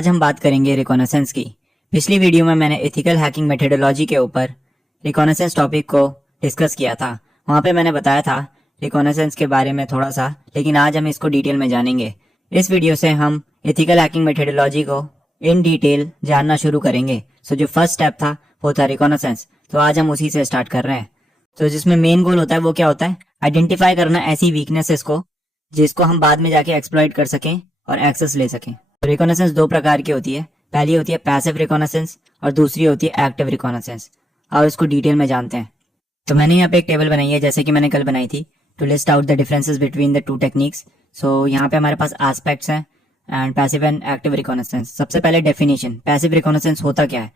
आज हम बात करेंगे रिकॉनेसेंस की। पिछली वीडियो में मैंने एथिकल हैकिंग मेथोडोलॉजी के ऊपर रिकॉनेसेंस टॉपिक को डिस्कस किया था। वहाँ पे मैंने बताया था रिकॉनेसेंस के बारे में थोड़ा सा, लेकिन आज हम इसको डिटेल में जानेंगे। इस वीडियो से हम एथिकल हैकिंग मेथोडोलॉजी को इन डिटेल जानना शुरू करेंगे। सो जो फर्स्ट स्टेप था वो था रिकॉनेसेंस, तो आज हम उसी से स्टार्ट कर रहे हैं। तो जिसमें मेन गोल होता है वो क्या होता है, आइडेंटिफाई करना ऐसी वीकनेसेस को जिसको हम बाद में जाके एक्सप्लॉइट कर सकें और एक्सेस ले सकें। रिकॉनेसेंस दो प्रकार की होती है, पहली होती है पैसिव रिकॉनेसेंस और दूसरी होती है एक्टिव रिकॉनेसेंस। अब इसको डिटेल में जानते हैं। तो मैंने यहाँ पे एक टेबल बनाई है जैसे कि मैंने कल बनाई थी, to list out the differences between the two techniques. So यहाँ पे हमारे पास एस्पेक्ट्स हैं and passive and active reconnaissance. सबसे पहले डेफिनेशन, पैसिव रिकॉनेसेंस होता क्या है।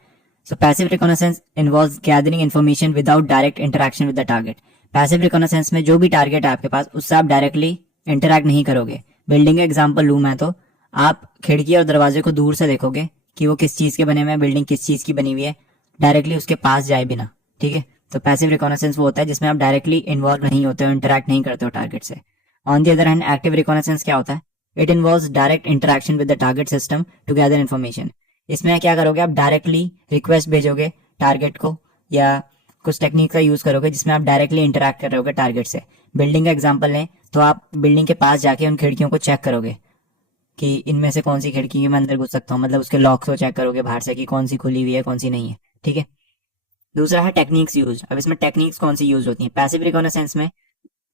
So passive reconnaissance involves gathering information without direct interaction with the target. Passive reconnaissance में जो भी टारगेट है आपके पास उससे आप डायरेक्टली इंटरेक्ट नहीं करोगे। बिल्डिंग का एग्जाम्पल लूँ मैं तो आप खिड़की और दरवाजे को दूर से देखोगे कि वो किस चीज के बने हुए हैं, बिल्डिंग किस चीज की बनी हुई है, डायरेक्टली उसके पास जाए बिना। ठीक है, तो पैसिव रिकॉनेसेंस वो होता है जिसमें आप डायरेक्टली इन्वॉल्व नहीं होते हो, इंटरेक्ट नहीं करते हो टारगेट से। On the other hand active reconnaissance क्या होता है, it involves direct interaction with the target system to gather information. इसमें क्या करोगे, आप डायरेक्टली रिक्वेस्ट भेजोगे टारगेट को या कुछ टेक्निक का यूज करोगे जिसमें आप डायरेक्टली इंटरेक्ट कर रहे होगे टारगेट से। बिल्डिंग का एग्जांपल लें तो आप बिल्डिंग के पास जाके उन खिड़कियों को चेक करोगे कि इनमें से कौन सी खिड़की में मैं अंदर घुस सकता हूँ, मतलब उसके लॉक्स को चेक करोगे बाहर से कि कौन सी खुली हुई है कौन सी नहीं है। ठीक है, दूसरा है टेक्निक्स यूज। अब इसमें टेक्निक्स कौन सी यूज होती हैं, पैसिव रिकॉनेसेंस में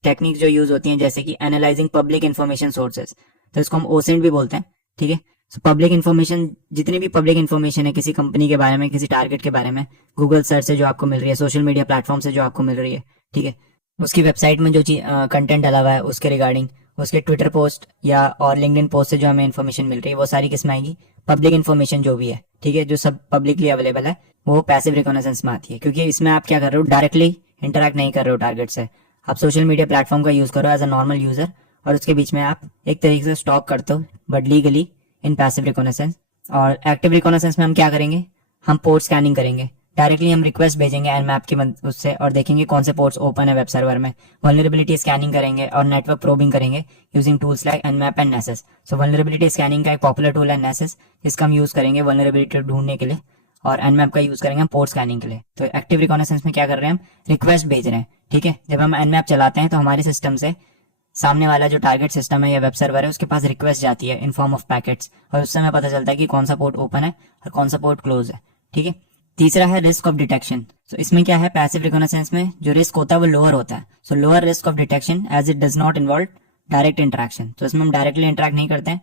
टेक्निक्स जो यूज होती हैं जैसे कि एनालाइजिंग पब्लिक इन्फॉर्मेशन सोर्सेज, तो इसको हम ओसेंट भी बोलते हैं। ठीक है, सो पब्लिक इन्फॉर्मेशन, जितनी भी पब्लिक इन्फॉर्मेशन है किसी कंपनी के बारे में, किसी टारगेट के बारे में, गूगल सर्च से जो आपको मिल रही है, सोशल मीडिया प्लेटफॉर्म से जो आपको मिल रही है, ठीक है, उसकी वेबसाइट में जो कंटेंट डाला हुआ है उसके रिगार्डिंग, उसके ट्विटर पोस्ट या और लिंक्डइन पोस्ट से जो हमें इन्फॉर्मेशन मिल रही है वो सारी किसमें आएगी, पब्लिक इन्फॉर्मेशन जो भी है। ठीक है, जो सब पब्लिकली अवेलेबल है वो पैसिव रिकॉनेसेंस में आती है, क्योंकि इसमें आप क्या कर रहे हो, डायरेक्टली इंटरेक्ट नहीं कर रहे हो टारगेट से। आप सोशल मीडिया प्लेटफॉर्म का यूज करो एज अ नॉर्मल यूजर और उसके बीच में आप एक तरीके से स्टॉक करते हो but legally in passive reconnaissance. और एक्टिव रिकॉनेसेंस में हम क्या करेंगे, हम पोर्ट स्कैनिंग करेंगे, डायरेक्टली हम रिक्वेस्ट भेजेंगे एनमैप की उससे और देखेंगे कौन से पोर्ट्स ओपन है वेब सर्वर में। वल्नरेबिलिटी स्कैनिंग करेंगे और नेटवर्क प्रोबिंग करेंगे using tools like Nmap and Nessus. So vulnerability scanning का एक पॉपुलर टूल है नेसेस, जिसका हम यूज करेंगे वल्नरेबिलिटी ढूंढने के लिए, और एनमैप का यूज करेंगे हम पोर्ट स्कैनिंग के लिए। तो एक्टिव रिकॉनेसेंस में क्या कर रहे हैं, हम रिक्वेस्ट भेज रहे हैं। ठीक है, जब हम एनमैप चलाते हैं तो हमारे सिस्टम से सामने वाला जो टारगेट सिस्टम है या वेब सर्वर है उसके पास रिक्वेस्ट जाती है इन फॉर्म ऑफ पैकेट्स, और उससे हमें पता चलता है कि कौन सा पोर्ट ओपन है और कौन सा पोर्ट क्लोज है। ठीक है, तीसरा है रिस्क ऑफ डिटेक्शन। सो इसमें क्या है, पैसिव रिकॉनेसेंस में जो रिस्क होता है वो लोअर होता है। So lower risk of detection as it does not involve direct interaction. तो इसमें हम डायरेक्टली इंटरेक्ट नहीं करते हैं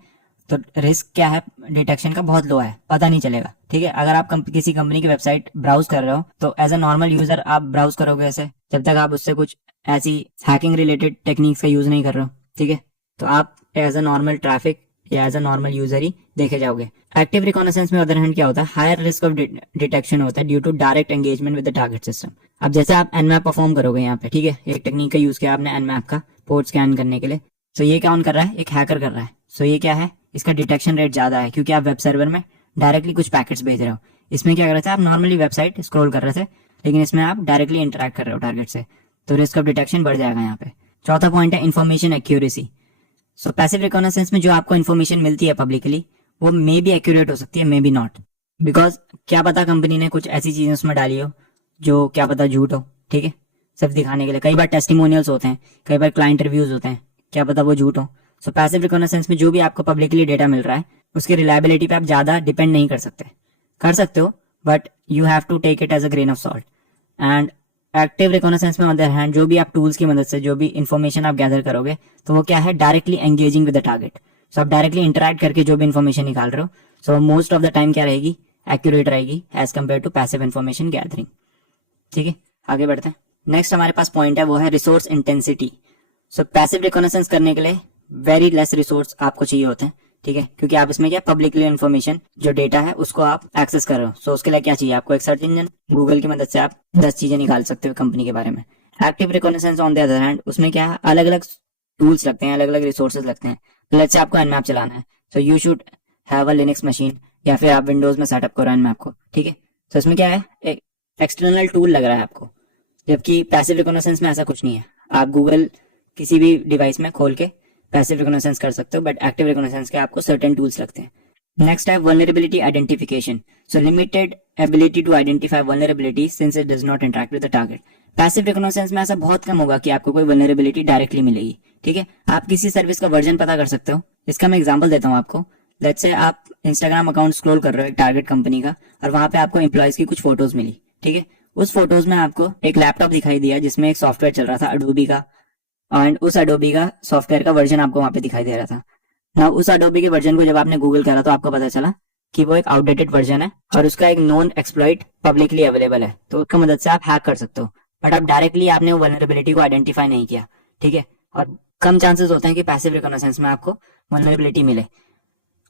तो रिस्क क्या है डिटेक्शन का, बहुत लो है, पता नहीं चलेगा। ठीक है, अगर आप किसी कंपनी की वेबसाइट ब्राउज कर रहे हो तो एज अ नॉर्मल यूजर आप ब्राउज करोगे ऐसे, जब तक आप उससे कुछ ऐसी हैकिंग रिलेटेड टेक्निक्स का यूज नहीं कर रहे हो। ठीक है, तो आप एज अ नॉर्मल ट्रैफिक या एज अ नॉर्मल यूजर ही देखे जाओगे। एक्टिव रिकॉनेसेंस में अदर हैंड क्या होता है, हायर रिस्क ऑफ डिटेक्शन होता है due to direct engagement with the target system. अब जैसे आप एनमैप परफॉर्म करोगे यहाँ पे, ठीक है, एक टेक्निक का यूज किया आपने एनमैप का पोर्ट स्कैन करने के लिए। सो ये क्या ऑन कर रहा है, एक हैकर कर रहा है। सो ये क्या है, इसका डिटेक्शन रेट ज्यादा है क्योंकि आप वेब सर्वर में डायरेक्टली कुछ पैकेट्स भेज रहे हो। इसमें क्या कर रहे थे, आप नॉर्मली वेबसाइट स्क्रॉल कर रहे थे, लेकिन इसमें आप डायरेक्टली इंटरेक्ट कर रहे हो टारगेट से, तो रिस्क ऑफ डिटेक्शन बढ़ जाएगा यहाँ पे। चौथा पॉइंट है इन्फॉर्मेशन एक्यूरेसी। सो पैसिव रिकॉनेसेंस में जो आपको इन्फॉर्मेशन मिलती है पब्लिकली वो मे बी एक्यूरेट हो सकती है, मे बी नॉट, बिकॉज क्या पता कंपनी ने कुछ ऐसी चीजें उसमें डाली हो जो क्या पता झूठ हो। ठीक है, सिर्फ दिखाने के लिए, कई बार टेस्टिमोनियल्स होते हैं, कई बार क्लाइंट रिव्यूज होते हैं, क्या पता वो झूठ हो। सो पैसिव रिकॉनेसेंस में जो भी आपको पब्लिकली डेटा मिल रहा है उसकी रिलायबिलिटी पे आप ज्यादा डिपेंड नहीं कर सकते हो, but you have to take it as a grain of salt. And active reconnaissance में अदर हैंड जो भी आप टूल्स की मदद से जो भी इन्फॉर्मेशन आप गैदर करोगे तो वो क्या है, directly engaging with the target. So आप डायरेक्टली इंटरेक्ट करके जो भी इन्फॉर्मेशन निकाल रहे हो, so most of the time क्या रहेगी, एक्यूरेट रहेगी as compare to passive information gathering. ठीक है, आगे बढ़ते हैं। नेक्स्ट हमारे पास पॉइंट है वो है रिसोर्स इंटेंसिटी। सो पैसिव रिकॉनेसेंस करने के लिए वेरी लेस रिसोर्स आपको चाहिए होते हैं। ठीक है, क्योंकि आप इसमें क्या पब्लिकली इन्फॉर्मेशन जो डेटा है उसको आप एक्सेस कर रहे हो। सो उसके लिए क्या चाहिए आपको, एक सर्च इंजन, गूगल की मदद से आप 10 चीजें निकाल सकते हो कंपनी के बारे में। Active reconnaissance on the other hand उसमें क्या है, अलग अलग टूल्स लगते हैं, अलग अलग रिसोर्सेज लगते हैं। लेट्स से आपको एनमैप चलाना है, so you should have a Linux machine या फिर आप विंडोज में सेटअप करो एनमैप को। ठीक है, तो इसमें क्या है, एक एक्सटर्नल टूल लग रहा है आपको, जबकि पैसिव रिकॉनेसेंस में ऐसा कुछ नहीं है। आप गूगल किसी भी डिवाइस में खोल के पैसिव रिकॉनेसेंस कर सकते हो, बट एक्टिव रिकॉनेसेंस के आपको सर्टेन टूल्स लगते हैं। Next है vulnerability identification. So limited ability to identify vulnerability since it does not interact with the target. Passive reconnaissance में ऐसा बहुत कम होगा कि आपको कोई वल्नरेबिलिटी डायरेक्टली मिलेगी। ठीक है, आप किसी सर्विस का वर्जन पता कर सकते हो। इसका मैं एग्जांपल देता हूँ आपको। लेट्स से आप इंस्टाग्राम अकाउंट स्क्रॉल कर रहे हो एक टारगेट कंपनी का, और वहां पे आपको एम्प्लॉयज की कुछ फोटोज मिली। ठीक है, उस फोटोज में आपको एक लैपटॉप दिखाई दिया जिसमें एक सॉफ्टवेयर चल रहा था अडोबी का, एंड उस अडोबी का सॉफ्टवेयर का वर्जन आपको वहां पे दिखाई दे रहा था ना। उस अडोबी के वर्जन को जब आपने गूगल करा तो आपको पता चला कि वो एक आउटडेटेड वर्जन है और उसका एक नोन एक्सप्लॉइट पब्लिकली अवेलेबल है, तो उसका मदद से आप हैक कर सकते हो। बट अब डायरेक्टली आपने वो वल्नरेबिलिटी को आइडेंटिफाई नहीं किया। ठीक है, और कम चांसेस होते हैं कि पैसिव रिकॉग्निसेंस में आपको वल्नरेबिलिटी मिले।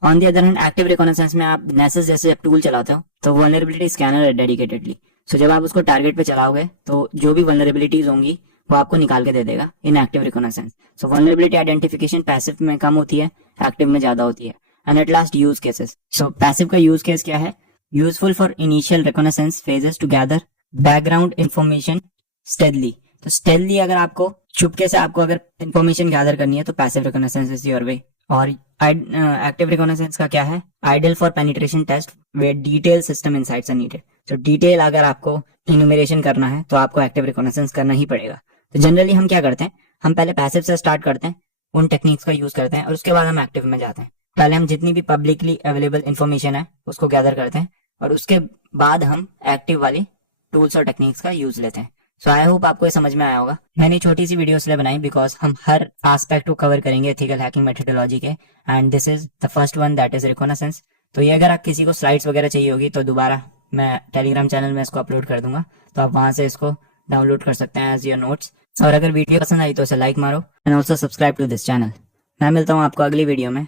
On the other hand active reconnaissance में आप नेसेस जैसे टूल चलाते हो तो वल्नरेबिलिटी स्कैनर है डेडिकेटेडली। सो जब आप उसको टारगेट पे चलाओगे तो जो भी वल्नरेबिलिटीज होंगी वो आपको निकाल के दे देगा in active reconnaissance. So vulnerability identification passive में कम होती है, एक्टिव में ज्यादा होती है। And at last use cases. So passive का यूज केस क्या है? Useful for initial reconnaissance phases to gather background information stealthily. तो स्टेडली अगर आपको चुपके से आपको अगर इंफॉर्मेशन गैदर करनी है तो passive reconnaissance is your way. और एक्टिव रिकॉग्निसेंस का क्या है? Ideal for penetration test where detail system insights are needed. तो डिटेल अगर आपको इन्यूमरेशन करना है तो आपको एक्टिव रिकॉग्निसेंस करना ही पड़ेगा। तो जनरली हम क्या करते हैं, हम पहले पैसिव से स्टार्ट करते हैं, उन टेक्निक्स का यूज करते हैं और उसके बाद हम एक्टिव में जाते हैं। पहले हम जितनी भी पब्लिकली अवेलेबल इन्फॉर्मेशन है उसको गैदर करते हैं और उसके बाद हम एक्टिव वाली टूल्स और टेक्निक्स का यूज लेते हैं। सो आई होप आपको ये समझ में आया होगा। मैंने छोटी सी वीडियो इसलिए बनाई बिकॉज हम हर एस्पेक्ट को कवर करेंगे एथिकल हैकिंग मेथोडोलॉजी के, and this is the first one that is reconnaissance. तो ये अगर आप किसी को स्लाइड्स वगैरह चाहिए होगी तो दोबारा मैं टेलीग्राम चैनल में इसको अपलोड कर दूंगा, तो आप वहां से इसको डाउनलोड कर सकते हैं एज योर नोट्स। और अगर वीडियो पसंद आई तो इसे लाइक मारो and also subscribe to this channel. मैं मिलता हूँ आपको अगली वीडियो में।